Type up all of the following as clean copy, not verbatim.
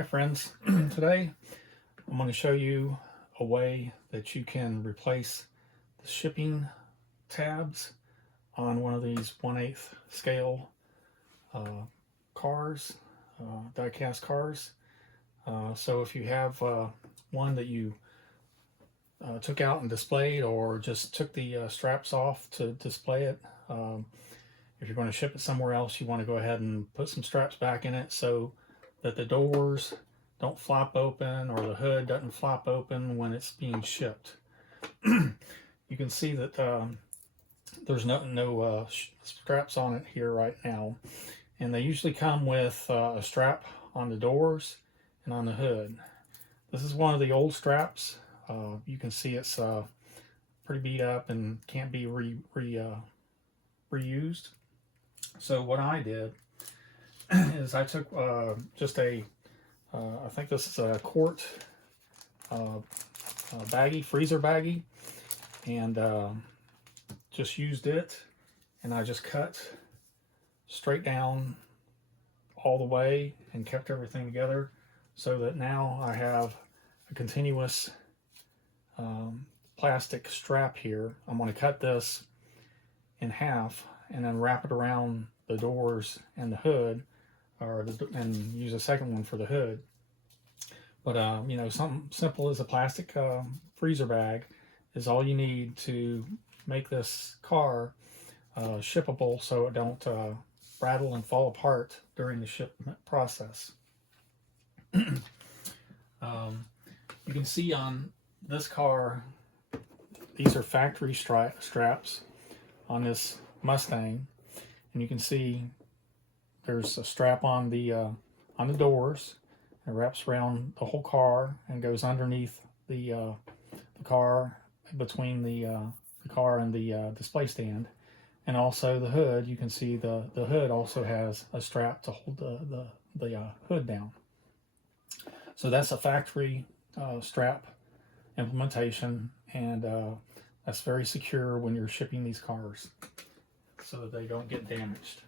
Hi friends, today I'm going to show you a way that you can replace the shipping tabs on one of these 1/8 scale cars, die-cast cars. So if you have one that you took out and displayed, or just took the straps off to display it, if you're going to ship it somewhere else, you want to go ahead and put some straps back in it so that the doors don't flop open or the hood doesn't flop open when it's being shipped. You can see that there's no straps on it here right now, and they usually come with a strap on the doors and on the hood. This is one of the old straps. You can see it's pretty beat up and can't be reused. So what I did is I took just I think this is a quart baggie, freezer baggie, and just used it, and I just cut straight down all the way and kept everything together so that now I have a continuous plastic strap here. I'm going to cut this in half and then wrap it around the doors and the hood, and use a second one for the hood. But you know, something simple as a plastic freezer bag is all you need to make this car shippable, so it don't rattle and fall apart during the shipment process. You can see on this car, these are factory straps on this Mustang, and you can see there's a strap on the doors. It wraps around the whole car and goes underneath the car, between the car and the display stand. And also the hood, you can see the hood also has a strap to hold the hood down. So that's a factory strap implementation, and that's very secure when you're shipping these cars so that they don't get damaged.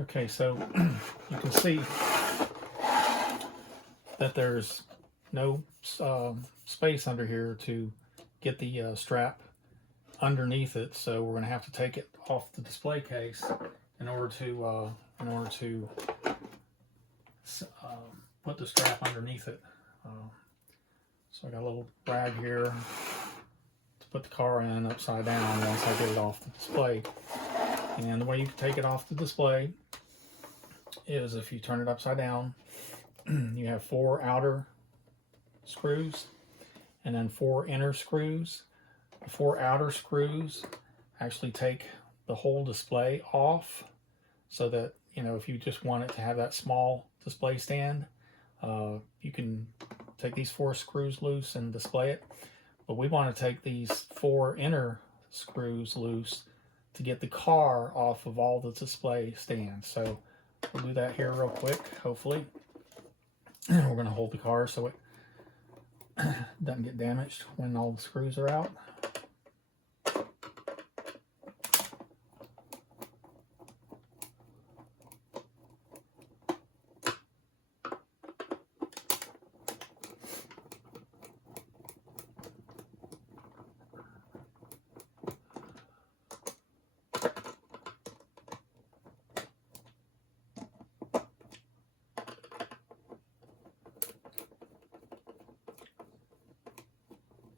Okay, so you can see that there's no space under here to get the strap underneath it, so we're going to have to take it off the display case in order to put the strap underneath it. So I got a little rag here to put the car in upside down once I get it off the display. And the way you can take it off the display is if you turn it upside down, you have 4 outer screws and then 4 inner screws. The 4 outer screws actually take the whole display off, so that, you know, if you just want it to have that small display stand, you can take these 4 screws loose and display it. But we want to take these 4 inner screws loose to get the car off of all the display stands. So we'll do that here real quick, hopefully. And we're going to hold the car so it doesn't get damaged when all the screws are out.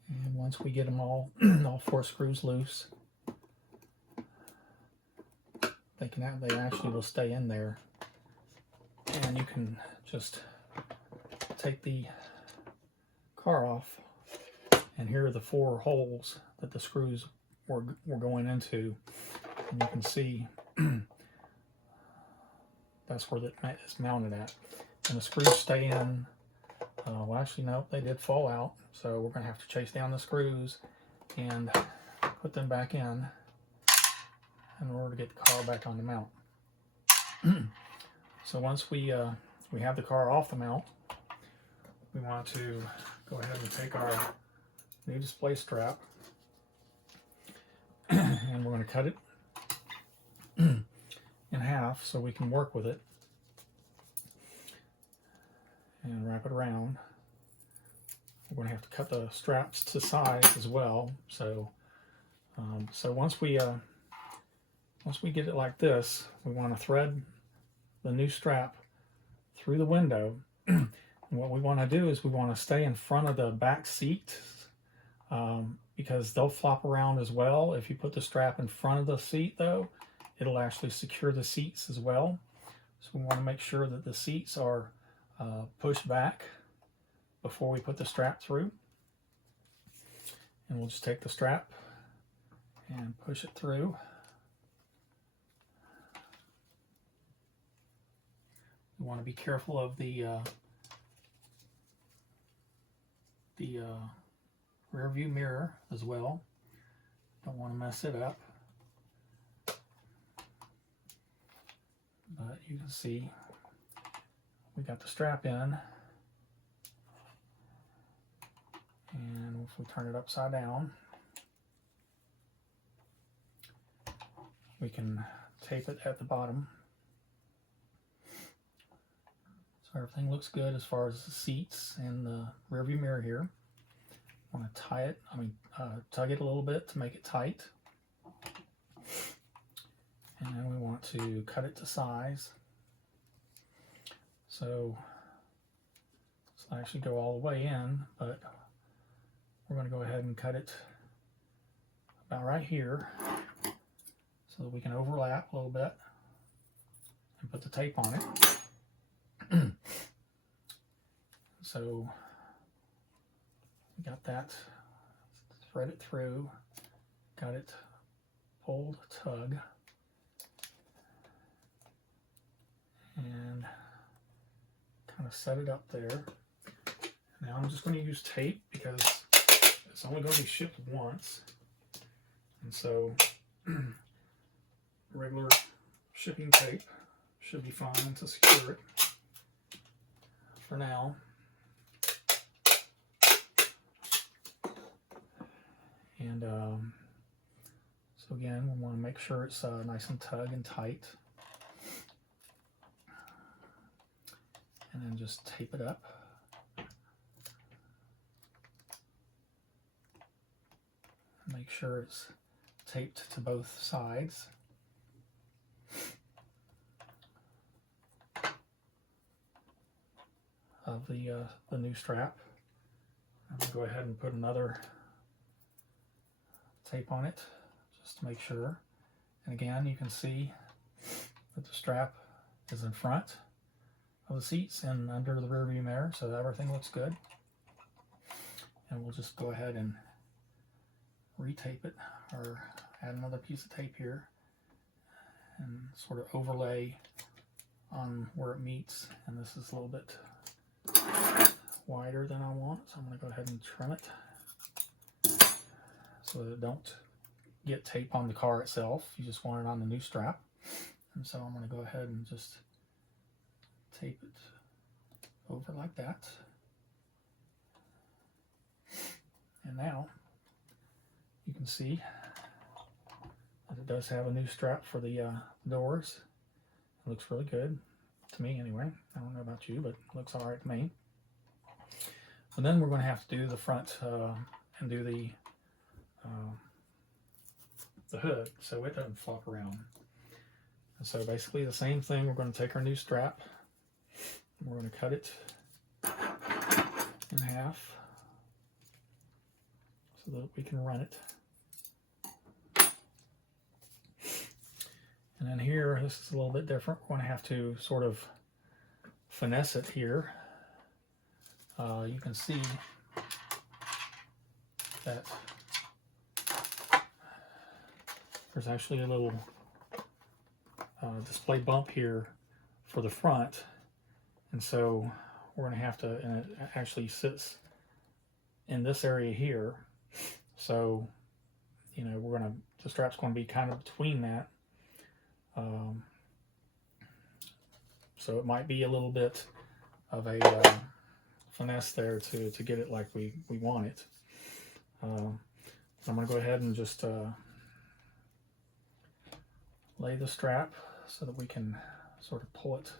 And once we get them all 4 screws loose, they actually will stay in there, and you can just take the car off. And here are the 4 holes that the screws were going into, and you can see that's where it's mounted at. And the screws stay in. Well, actually, no, they did fall out, so we're going to have to chase down the screws and put them back in order to get the car back on the mount. So once we have the car off the mount, we want to go ahead and take our new display strap and we're going to cut it half so we can work with it and wrap it around. We're going to have to cut the straps to size as well. So once we get it like this, we want to thread the new strap through the window. And what we want to do is we want to stay in front of the back seat, because they'll flop around as well. If you put the strap in front of the seat though, it'll actually secure the seats as well. So we want to make sure that the seats are pushed back before we put the strap through. And we'll just take the strap and push it through. You want to be careful of the rear view mirror as well. Don't want to mess it up. But you can see we got the strap in. And if we turn it upside down, we can tape it at the bottom. So everything looks good as far as the seats and the rear view mirror here. Want to tie it, tug it a little bit to make it tight. And then we want to cut it to size. So this will actually go all the way in, but we're going to go ahead and cut it about right here so that we can overlap a little bit and put the tape on it. So we got that, thread it through, got it pulled, tug, and kind of set it up there. Now I'm just going to use tape because it's only going to be shipped once, and so regular shipping tape should be fine to secure it for now. And so again, we want to make sure it's nice and tug and tight, and then just tape it up. Make sure it's taped to both sides. Of the new strap. I'm going to go ahead and put another tape on it just to make sure. And again, you can see that the strap is in front of the seats and under the rear view mirror, so everything looks good. And we'll just go ahead and retape it, or add another piece of tape here and sort of overlay on where it meets. And this is a little bit wider than I want, so I'm going to go ahead and trim it so that it don't get tape on the car itself. You just want it on the new strap. And so I'm going to go ahead and just tape it over like that. And now you can see that it does have a new strap for the doors. It looks really good to me anyway. I don't know about you, but it looks all right to me. And then we're going to have to do the front and do the hood so it doesn't flop around. And so basically the same thing. We're going to take our new strap, we're going to cut it in half so that we can run it. And then here, this is a little bit different. We're going to have to sort of finesse it here. You can see that there's actually a little display bump here for the front, and so we're going to have to, and it actually sits in this area here, so we're going to, the strap's going to be kind of between that, so it might be a little bit of a finesse there to get it like we want it. So I'm going to go ahead and just lay the strap so that we can sort of pull it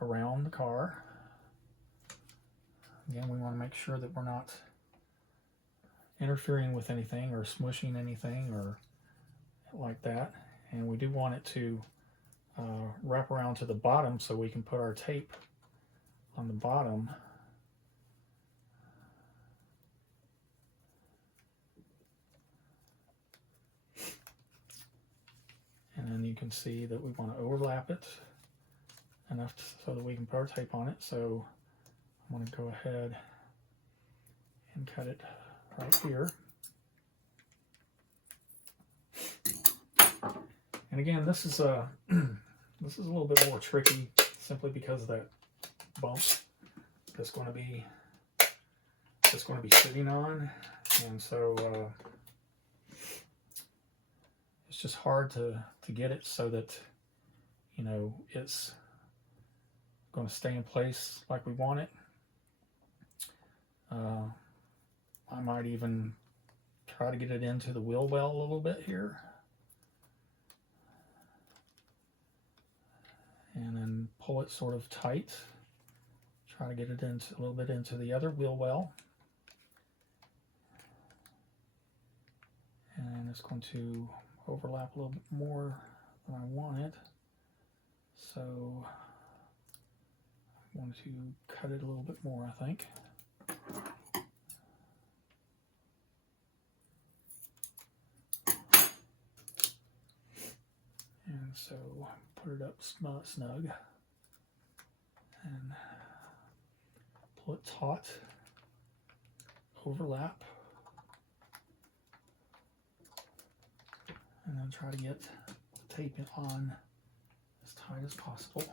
around the car. Again, we want to make sure that we're not interfering with anything or smushing anything or like that. And we do want it to wrap around to the bottom so we can put our tape on the bottom. And then you can see that we want to overlap it enough so that we can put our tape on it. So I'm going to go ahead and cut it right here. And again, this is a little bit more tricky simply because of that bump that's going to be sitting on, and so it's just hard to get it so that, you know, it's going to stay in place like we want it. I might even try to get it into the wheel well a little bit here. And then pull it sort of tight. Try to get it into a little bit into the other wheel well. And it's going to overlap a little bit more than I wanted. So I'm going to cut it a little bit more, I think. And so put it up snug and pull it taut, overlap, and then try to get the tape on as tight as possible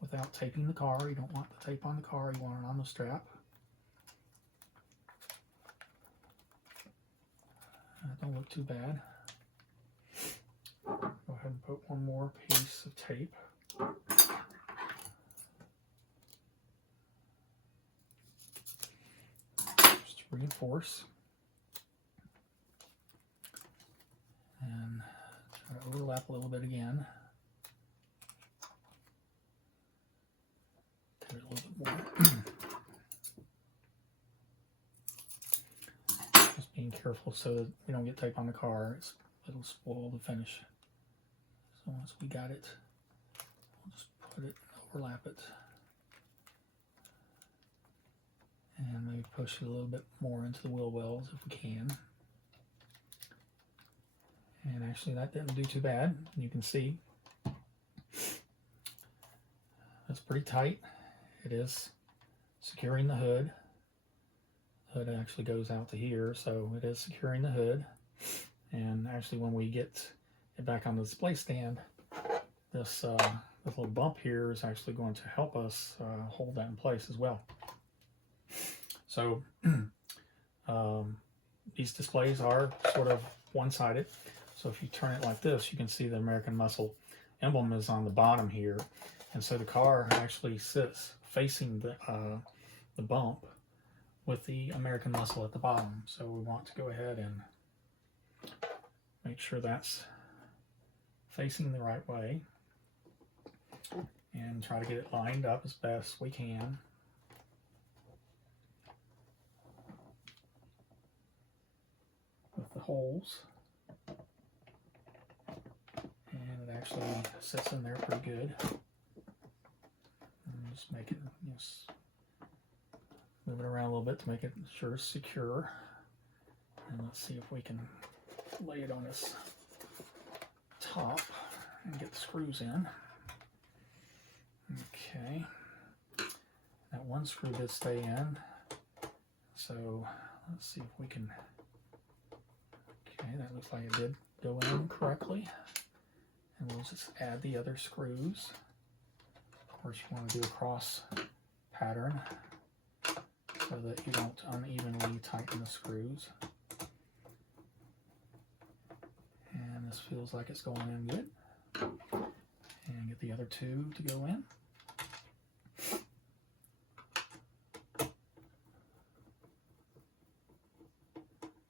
without taping the car. You don't want the tape on the car, you want it on the strap. Don't look too bad. Go ahead and put one more piece of tape. Just to reinforce. And try to overlap a little bit again. Cut it a little bit more. Being careful so that we don't get tape on the car. It'll spoil the finish. So once we got it, we'll just put it, overlap it, and maybe push it a little bit more into the wheel wells if we can. And actually that didn't do too bad. You can see that's pretty tight. It is securing the hood. Hood actually goes out to here, so it is securing the hood. And actually when we get it back on the display stand, this little bump here is actually going to help us hold that in place as well. So these displays are sort of one-sided, so if you turn it like this, you can see the American Muscle emblem is on the bottom here, and so the car actually sits facing the bump with the American Muscle at the bottom. So we want to go ahead and make sure that's facing the right way and try to get it lined up as best we can. With the holes. And it actually sits in there pretty good. And just make it, just move it around a little bit to make it sure it's secure. And let's see if we can lay it on this top and get the screws in. Okay. That one screw did stay in. So let's see if we can. Okay, that looks like it did go in correctly. And we'll just add the other screws. Of course, you want to do a cross pattern so that you don't unevenly tighten the screws. And this feels like it's going in good. And get the other two to go in.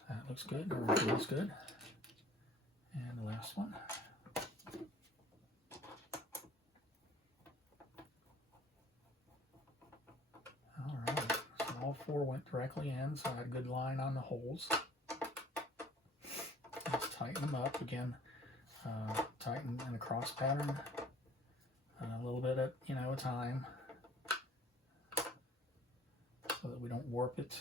That looks good, everything looks good. last one. All right, so all 4 went directly in, so I had a good line on the holes. Let's tighten them up again. Tighten in a cross pattern, a little bit at a time, so that we don't warp it.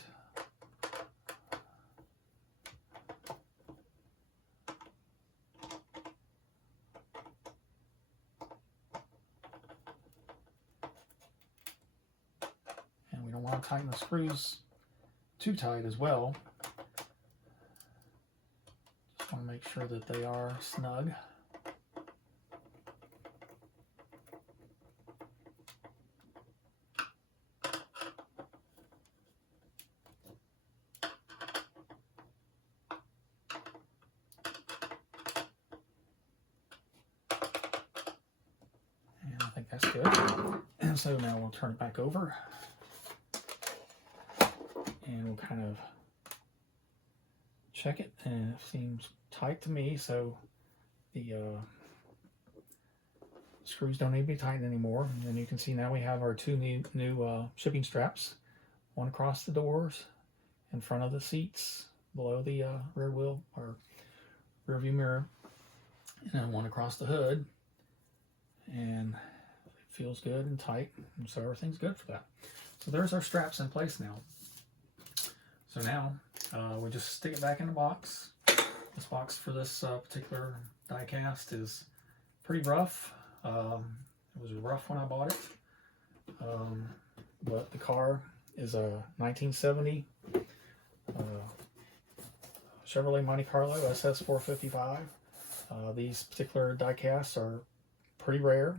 And we don't want to tighten the screws too tight as well. Just want to make sure that they are snug. And I think that's good. And so now we'll turn it back over. And we'll kind of check it, and it seems tight to me, so the screws don't need to be tightened anymore. And then you can see now we have our 2 new shipping straps, one across the doors, in front of the seats, below the rear wheel or rear view mirror, and then one across the hood. And it feels good and tight, and so everything's good for that. So there's our straps in place now. So now we just stick it back in the box. This box for this particular die cast is pretty rough. It was rough when I bought it, but the car is a 1970 Chevrolet Monte Carlo SS455. These particular die casts are pretty rare,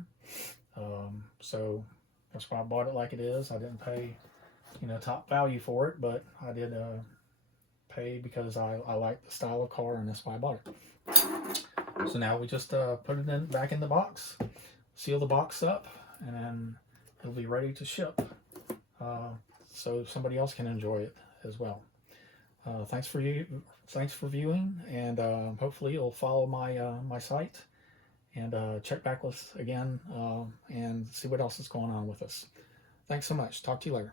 so that's why I bought it like it is. I didn't pay top value for it, but I did pay because I like the style of car, and that's why I bought it. So now we just put it back in the box, seal the box up, and then it'll be ready to ship, so somebody else can enjoy it as well. Thanks for viewing, and hopefully you'll follow my site and check back with us again and see what else is going on with us. Thanks so much. Talk to you later.